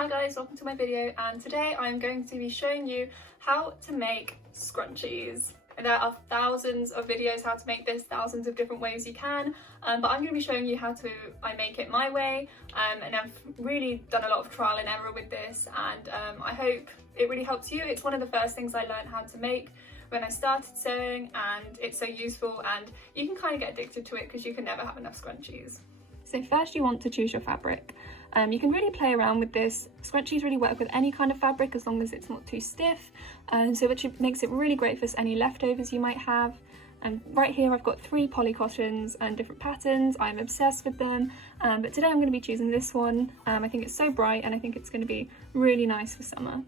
Hi guys, welcome to my video, and today I'm going to be showing you how to make scrunchies. There are thousands of videos how to make this, thousands of different ways you can, but I'm going to be showing you how I make it my way, and I've really done a lot of trial and error with this, and I hope it really helps you. It's one of the first things I learned how to make when I started sewing, and it's so useful, and you can kind of get addicted to it because you can never have enough scrunchies. So first you want to choose your fabric. You can really play around with this. Scrunchies really work with any kind of fabric as long as it's not too stiff, which makes it really great for any leftovers you might have. And right here I've got 3 poly cottons and different patterns. I'm obsessed with them, but today I'm going to be choosing this one. I think it's so bright and I think it's going to be really nice for summer.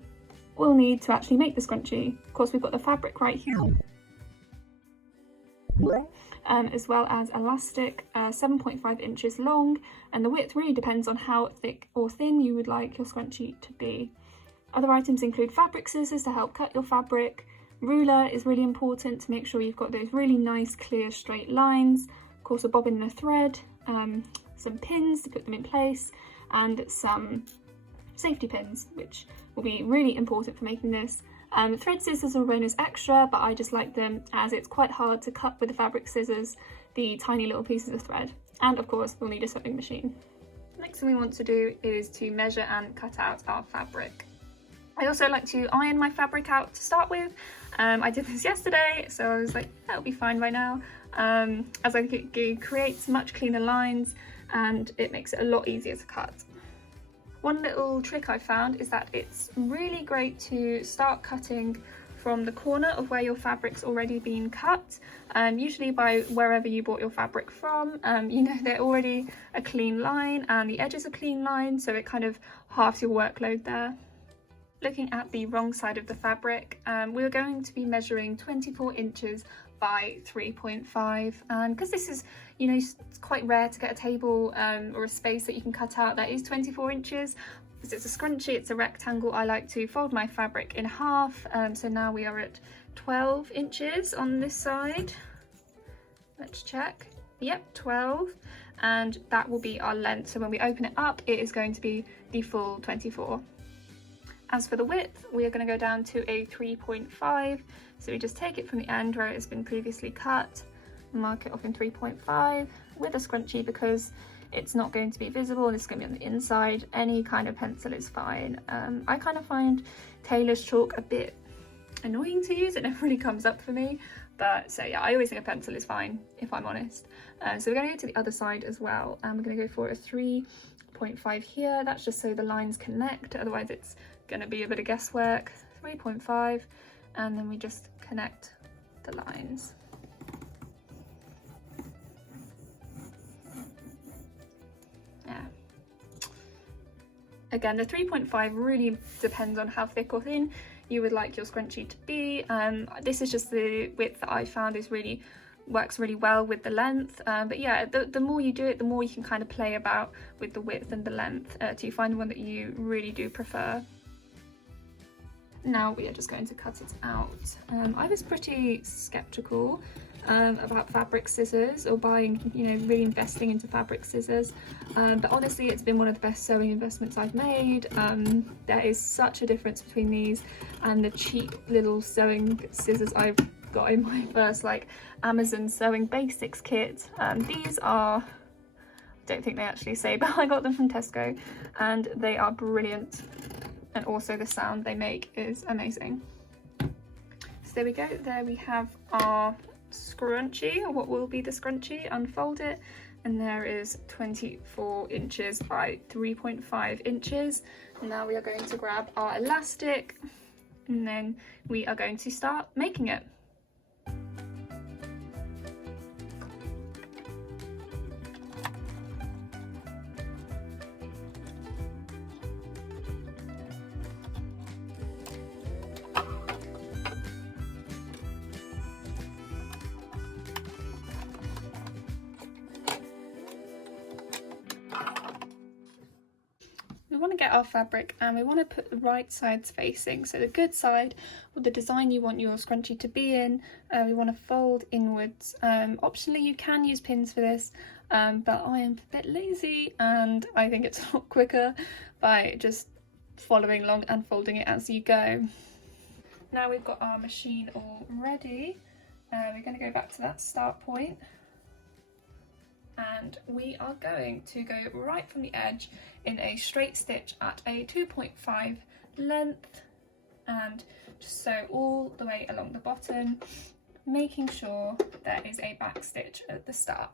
We'll need to actually make the scrunchie. Of course, we've got the fabric right here, as well as elastic, 7.5 inches long, and the width really depends on how thick or thin you would like your scrunchie to be. Other items include fabric scissors to help cut your fabric. Ruler is really important to make sure you've got those really nice clear straight lines. Of course, a bobbin and a thread, some pins to put them in place, and some safety pins, which will be really important for making this. Thread scissors are known as extra, but I just like them as it's quite hard to cut with the fabric scissors the tiny little pieces of thread. And of course, we'll need a sewing machine. Next thing we want to do is to measure and cut out our fabric. I also like to iron my fabric out to start with. I did this yesterday, so I was like, that'll be fine by now, as I think it creates much cleaner lines and it makes it a lot easier to cut. One little trick I found is that it's really great to start cutting from the corner of where your fabric's already been cut, usually by wherever you bought your fabric from. You know, they're already a clean line and the edge is a clean line, so it kind of halves your workload there. Looking at the wrong side of the fabric, we're going to be measuring 24 inches by 3.5, and because this is, you know, it's quite rare to get a table or a space that you can cut out that is 24 inches. Because it's a scrunchie, it's a rectangle, I like to fold my fabric in half, so now we are at 12 inches on this side. Let's check. Yep, 12, and that will be our length, so when we open it up it is going to be the full 24. As for the width, we are going to go down to a 3.5, so we just take it from the end where it has been previously cut, mark it off in 3.5 with a scrunchie because it's not going to be visible and it's going to be on the inside. Any kind of pencil is fine. I kind of find tailor's chalk a bit annoying to use, it never really comes up for me, but so yeah, I always think a pencil is fine if I'm honest. So we're going to go to the other side as well, and we're going to go for a 3.5 here. That's just so the lines connect, otherwise it's going to be a bit of guesswork. 3.5, and then we just connect the lines. Yeah. Again, the 3.5 really depends on how thick or thin you would like your scrunchie to be. This is just the width that I found works really well with the length, but yeah, the more you do it, the more you can kind of play about with the width and the length till you find one that you really do prefer. Now we are just going to cut it out. I was pretty skeptical about fabric scissors or buying, you know, really investing into fabric scissors, but honestly it's been one of the best sewing investments I've made. There is such a difference between these and the cheap little sewing scissors I've got in my first like Amazon sewing basics kit. These are, I don't think they actually say, but I got them from Tesco and they are brilliant. And also the sound they make is amazing. So there we go, there we have our scrunchie, or what will be the scrunchie. Unfold it, and there is 24 inches by 3.5 inches. And now we are going to grab our elastic, and then we are going to start making it. We want to get our fabric and we want to put the right sides facing, so the good side, or the design you want your scrunchie to be in, we want to fold inwards. Optionally you can use pins for this, but I am a bit lazy and I think it's a lot quicker by just following along and folding it as you go. Now we've got our machine all ready, we're going to go back to that start point, and we are going to go right from the edge in a straight stitch at a 2.5 length and just sew all the way along the bottom, making sure there is a back stitch at the start.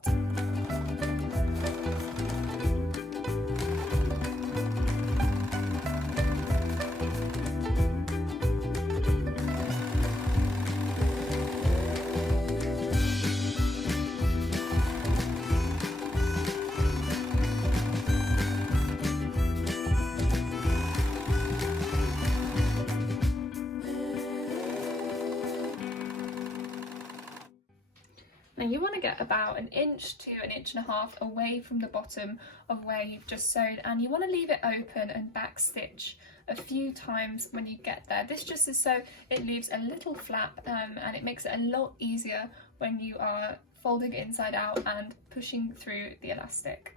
Now you want to get about 1 inch to 1.5 inches away from the bottom of where you've just sewn, and you want to leave it open and back stitch a few times when you get there. This just is so it leaves a little flap, and it makes it a lot easier when you are folding it inside out and pushing through the elastic.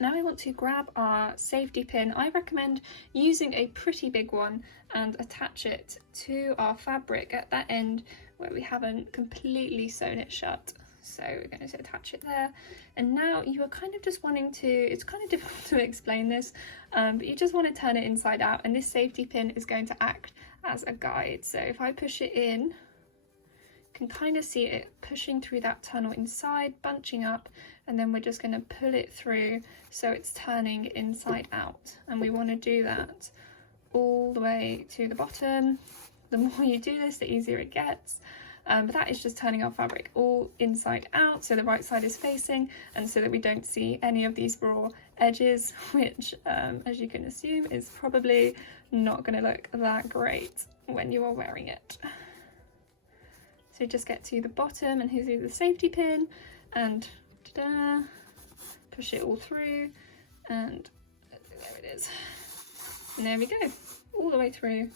Now we want to grab our safety pin. I recommend using a pretty big one and attach it to our fabric at that end where we haven't completely sewn it shut. So we're going to attach it there. And now you are kind of just wanting to, it's kind of difficult to explain this, but you just want to turn it inside out, and this safety pin is going to act as a guide. So if I push it in, you can kind of see it pushing through that tunnel inside, bunching up, and then we're just going to pull it through so it's turning inside out. And we want to do that all the way to the bottom. The more you do this, the easier it gets. But that is just turning our fabric all inside out, so the right side is facing, and so that we don't see any of these raw edges, which as you can assume is probably not going to look that great when you are wearing it. So just get to the bottom, and here's the safety pin, and ta-da, push it all through, and there it is. And there we go, all the way through,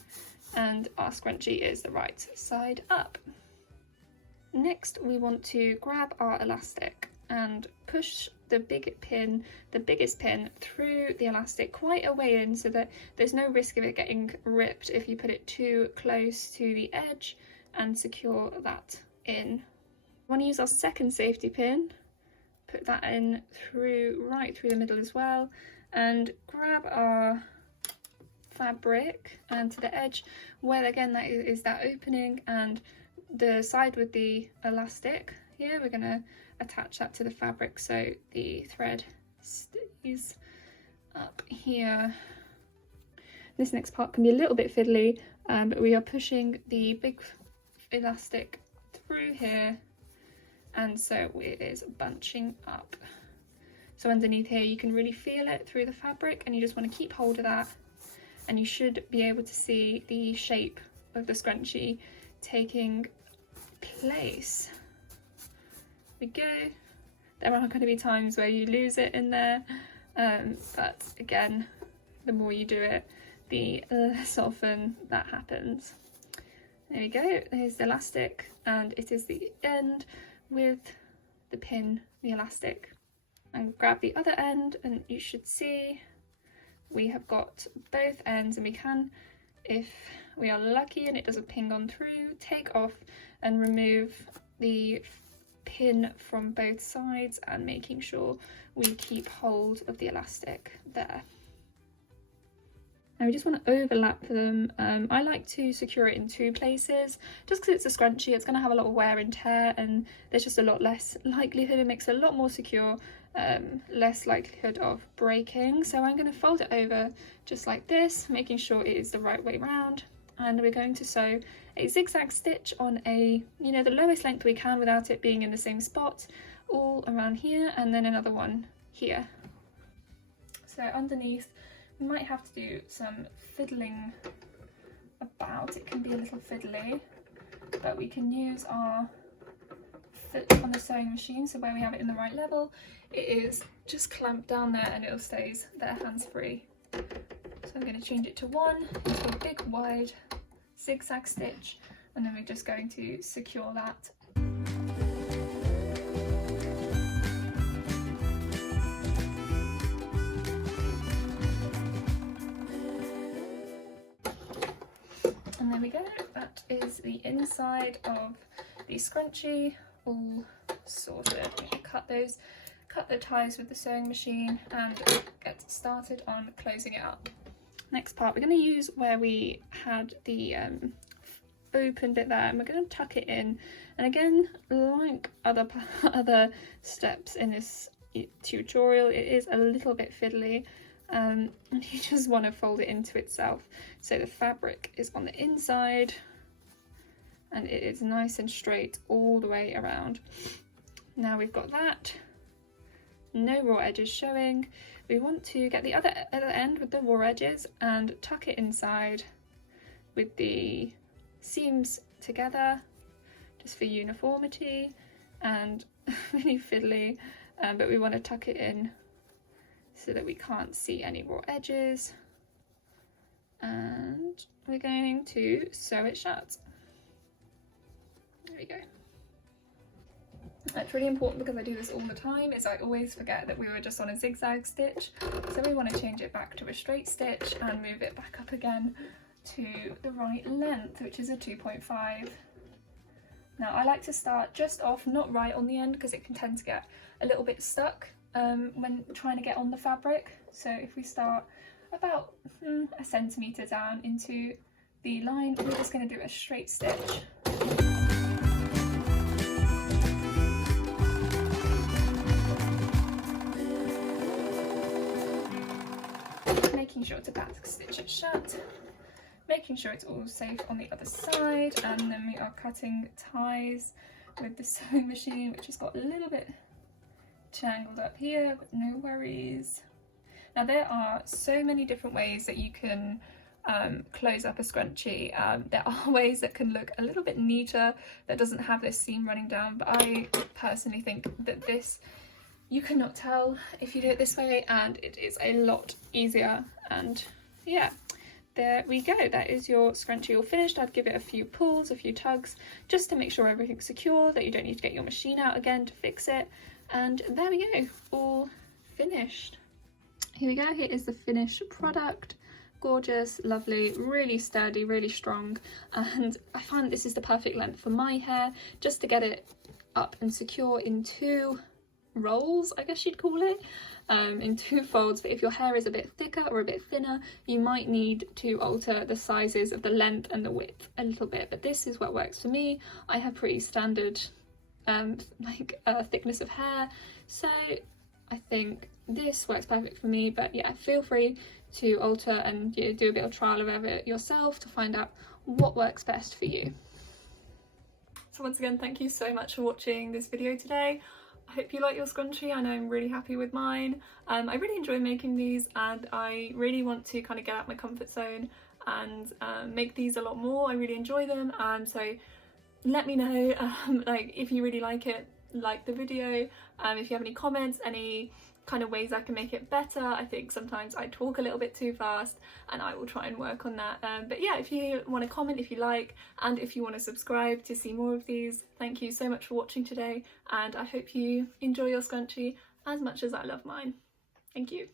and our scrunchie is the right side up. Next, we want to grab our elastic and push the biggest pin through the elastic quite a way in, so that there's no risk of it getting ripped if you put it too close to the edge, and secure that in. We want to use our second safety pin, put that in right through the middle as well, and grab our fabric and to the edge where again that is that opening, and the side with the elastic here, we're going to attach that to the fabric so the thread stays up here. This next part can be a little bit fiddly, but we are pushing the big elastic through here, and so it is bunching up. So underneath here you can really feel it through the fabric, and you just want to keep hold of that, and you should be able to see the shape of the scrunchie taking place. There we go. There are going to be times where you lose it in there, but again, the more you do it, the less often that happens. There we go, there's the elastic, and it is the end with the pin, the elastic. And grab the other end, and you should see we have got both ends, and we can, if we are lucky and it doesn't ping on through, take off and remove the pin from both sides, and making sure we keep hold of the elastic there. Now we just want to overlap them. I like to secure it in 2 places, just because it's a scrunchie, it's going to have a lot of wear and tear, and there's just a lot less likelihood, it makes it a lot more secure, less likelihood of breaking. So I'm going to fold it over just like this, making sure it is the right way round, and we're going to sew a zigzag stitch on the lowest length we can without it being in the same spot, all around here, and then another one here. So underneath, we might have to do some fiddling about. It can be a little fiddly, but we can use our foot on the sewing machine, so where we have it in the right level, it is just clamped down there and it stays there hands free. So I'm going to change it to 1 into a big wide zigzag stitch, and then we're just going to secure that. And there we go, that is the inside of the scrunchie all sorted. Cut the ties with the sewing machine and get started on closing it up. Next part, we're going to use where we had the open bit there, and we're going to tuck it in. And again, like other steps in this tutorial, it is a little bit fiddly, and you just want to fold it into itself so the fabric is on the inside and it is nice and straight all the way around. Now we've got that, no raw edges showing. We want to get the other end with the raw edges and tuck it inside with the seams together, just for uniformity, and really fiddly, but we want to tuck it in so that we can't see any raw edges, and we're going to sew it shut. There we go. That's really important because I do this all the time, is I always forget that we were just on a zigzag stitch, so we want to change it back to a straight stitch and move it back up again to the right length, which is a 2.5. Now I like to start just off, not right on the end, because it can tend to get a little bit stuck when trying to get on the fabric. So if we start about a centimetre down into the line, we're just going to do a straight stitch. Making sure to back stitch it shut, making sure it's all safe on the other side, and then we are cutting ties with the sewing machine, which has got a little bit tangled up here, but no worries. Now there are so many different ways that you can close up a scrunchie. There are ways that can look a little bit neater, that doesn't have this seam running down, but I personally think that this, you cannot tell if you do it this way, and it is a lot easier. And yeah, there we go, that is your scrunchie all finished. I'd give it a few pulls, a few tugs, just to make sure everything's secure, that you don't need to get your machine out again to fix it. And there we go, all finished. Here we go, here is the finished product. Gorgeous, lovely, really sturdy, really strong, and I find this is the perfect length for my hair, just to get it up and secure in 2 rolls, I guess you'd call it, in 2 folds. But if your hair is a bit thicker or a bit thinner, you might need to alter the sizes of the length and the width a little bit, but this is what works for me. I have pretty standard thickness of hair, so I think this works perfect for me. But yeah, feel free to alter and do a bit of trial of it yourself to find out what works best for you. So once again, thank you so much for watching this video today. I hope you like your scrunchie. I know I'm really happy with mine. I really enjoy making these, and I really want to kind of get out my comfort zone and make these a lot more. I really enjoy them, and so let me know like if you really like it, like the video, if you have any comments, any kind of ways I can make it better. I think sometimes I talk a little bit too fast, and I will try and work on that. But yeah, if you want to comment, if you like, and if you want to subscribe to see more of these, thank you so much for watching today, and I hope you enjoy your scrunchie as much as I love mine. Thank you.